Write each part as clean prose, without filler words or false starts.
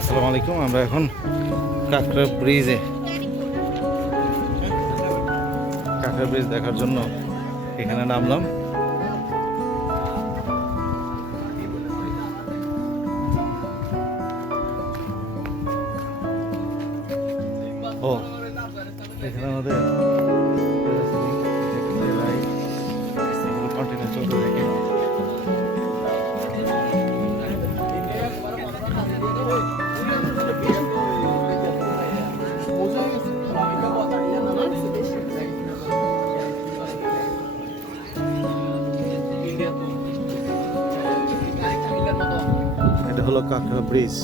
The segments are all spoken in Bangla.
আসসালামু আলাইকুম। আমরা এখন কাঁকড়া ব্রিজ দেখার জন্য এখানে নামলাম। ও এখানে আমাদের কন্টিনিউ চলতে থাকে। এটা হলো কাঁকড়া ব্রিজ।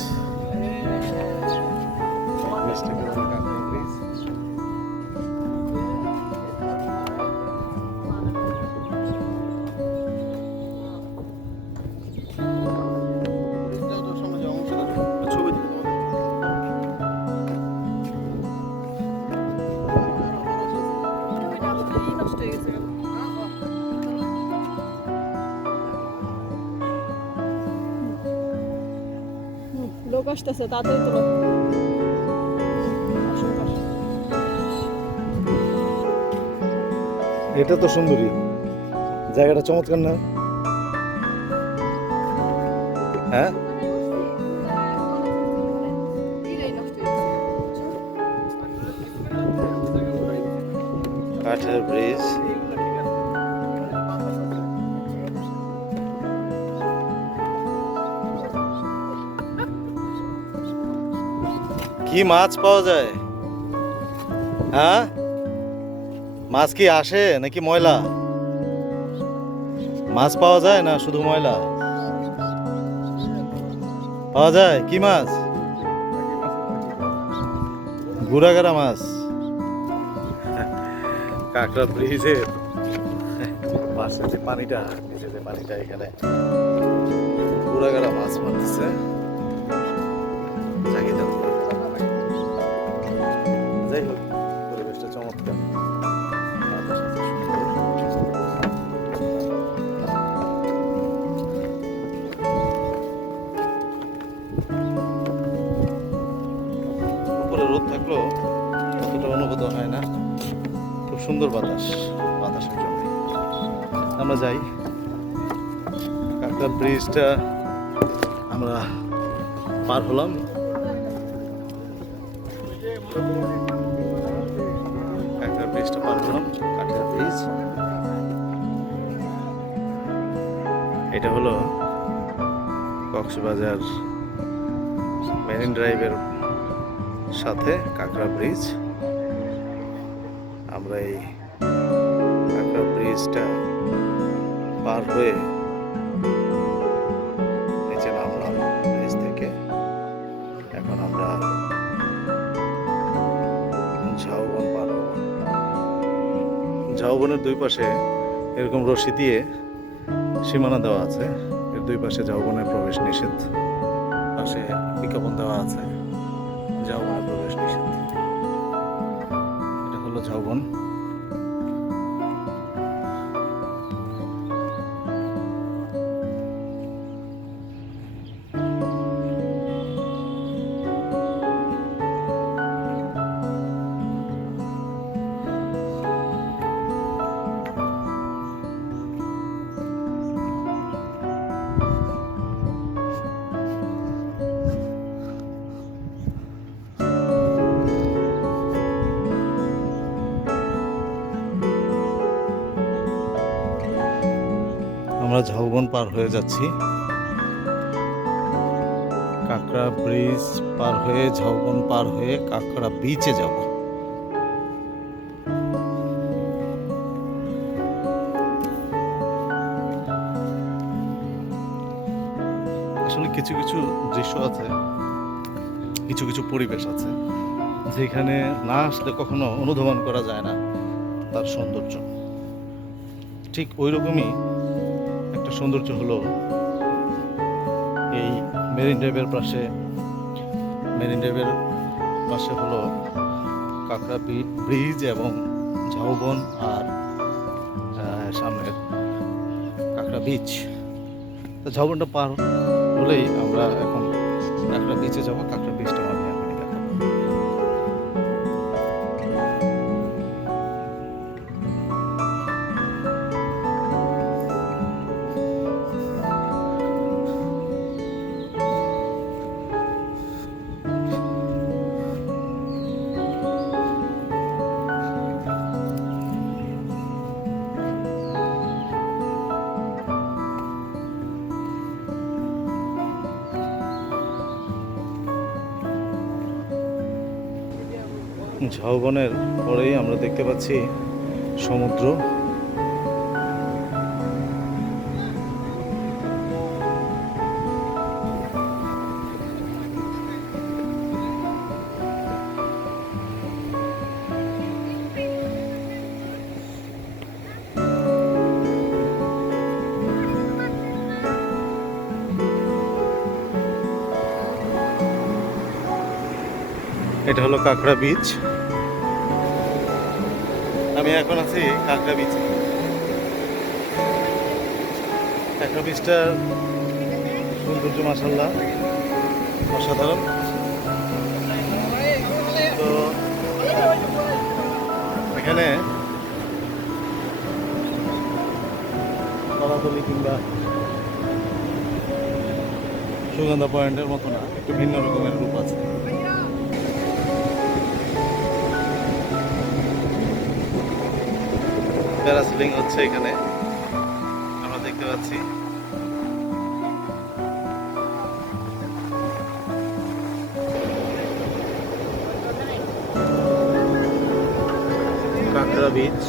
লোক আসতেছে, তাড়াতাড়ি তোলো। এটা তো সুন্দরী, জায়গাটা চমৎকার না? হ্যাঁ, কাঠের ব্রিজ। কি মাছ পাওয়া যায়? হ্যাঁ, মাছ কি আসে নাকি ময়লা? মাছ পাওয়া যায় না শুধু ময়লা পাওয়া যায়? কি মাছ? গুড়াগাড়া মাছ। কাঁকড়া ব্রিজের পাশে যে পানিটা, নিচে যে পানিটা, এখানে গুড়াগাড়া মাছ মারতেছে। যাই হোক, পরিবেশটা চমৎকার। উপরে রোদ থাকলেও অতটা অনুভূত হয় না। খুব সুন্দর বাতাসের জন্য আমরা যাই। কাঁকড়া ব্রিজটা আমরা পার হলাম। কাঁকড়া ব্রিজটা পার হলাম, কাঁকড়া ব্রিজ। এটা হলো কক্সবাজার মেরিন ড্রাইভের সাথে কাঁকড়া ব্রিজ। আমরা এই কাঁকড়া ব্রিজটা পার হয়ে নিচে নামলাম ব্রিজ থেকে। এখন আমরা ঝাউবন পার হব। ঝাউবনের দুই পাশে এরকম রশি দিয়ে সীমানা দেওয়া আছে। এর দুই পাশে ঝাউবনের প্রবেশ নিষেধ। পাশে বিজ্ঞাপন দেওয়া আছে, ঝাউবনের প্রবেশ নিষেধ। এটা হলো ঝাউবন। আমরা ঝাউবন পার হয়ে যাচ্ছি। কাঁকড়া ব্রিজ পার হয়ে, ঝাউবন পার হয়ে কাঁকড়া বিচে যাব। আসলে কিছু কিছু দৃশ্য আছে, কিছু কিছু পরিবেশ আছে যেখানে না আসলে কখনো অনুধাবন করা যায় না তার সৌন্দর্য। ঠিক ওই রকমই একটা সৌন্দর্য হলো এই মেরিন ড্রাইভের পাশে হলো কাঁকড়া ব্রিজ এবং ঝাউবন, আর সামনের কাঁকড়া বিচ। তো ঝাউবনটা পার হলেই আমরা এখন কাঁকড়া বিচে যাবো। কাঁকড়া ঝাউবনের পরেই আমরা দেখতে পাচ্ছি সমুদ্র। এটা হলো কাঁকড়া বিচ। আমি এখন আছি কাঁকড়া বিচে। কাঁকড়া বিচটার সৌন্দর্য মাশাআল্লাহ অসাধারণ। তো এখানে কলাতলি কিংবা সুগন্ধা পয়েন্টের মতো না, একটু ভিন্ন রকমের রূপ আছে। প্যারাসেলিং হচ্ছে এখানে, আমরা দেখতে পাচ্ছি। কাঁকড়া বিচ।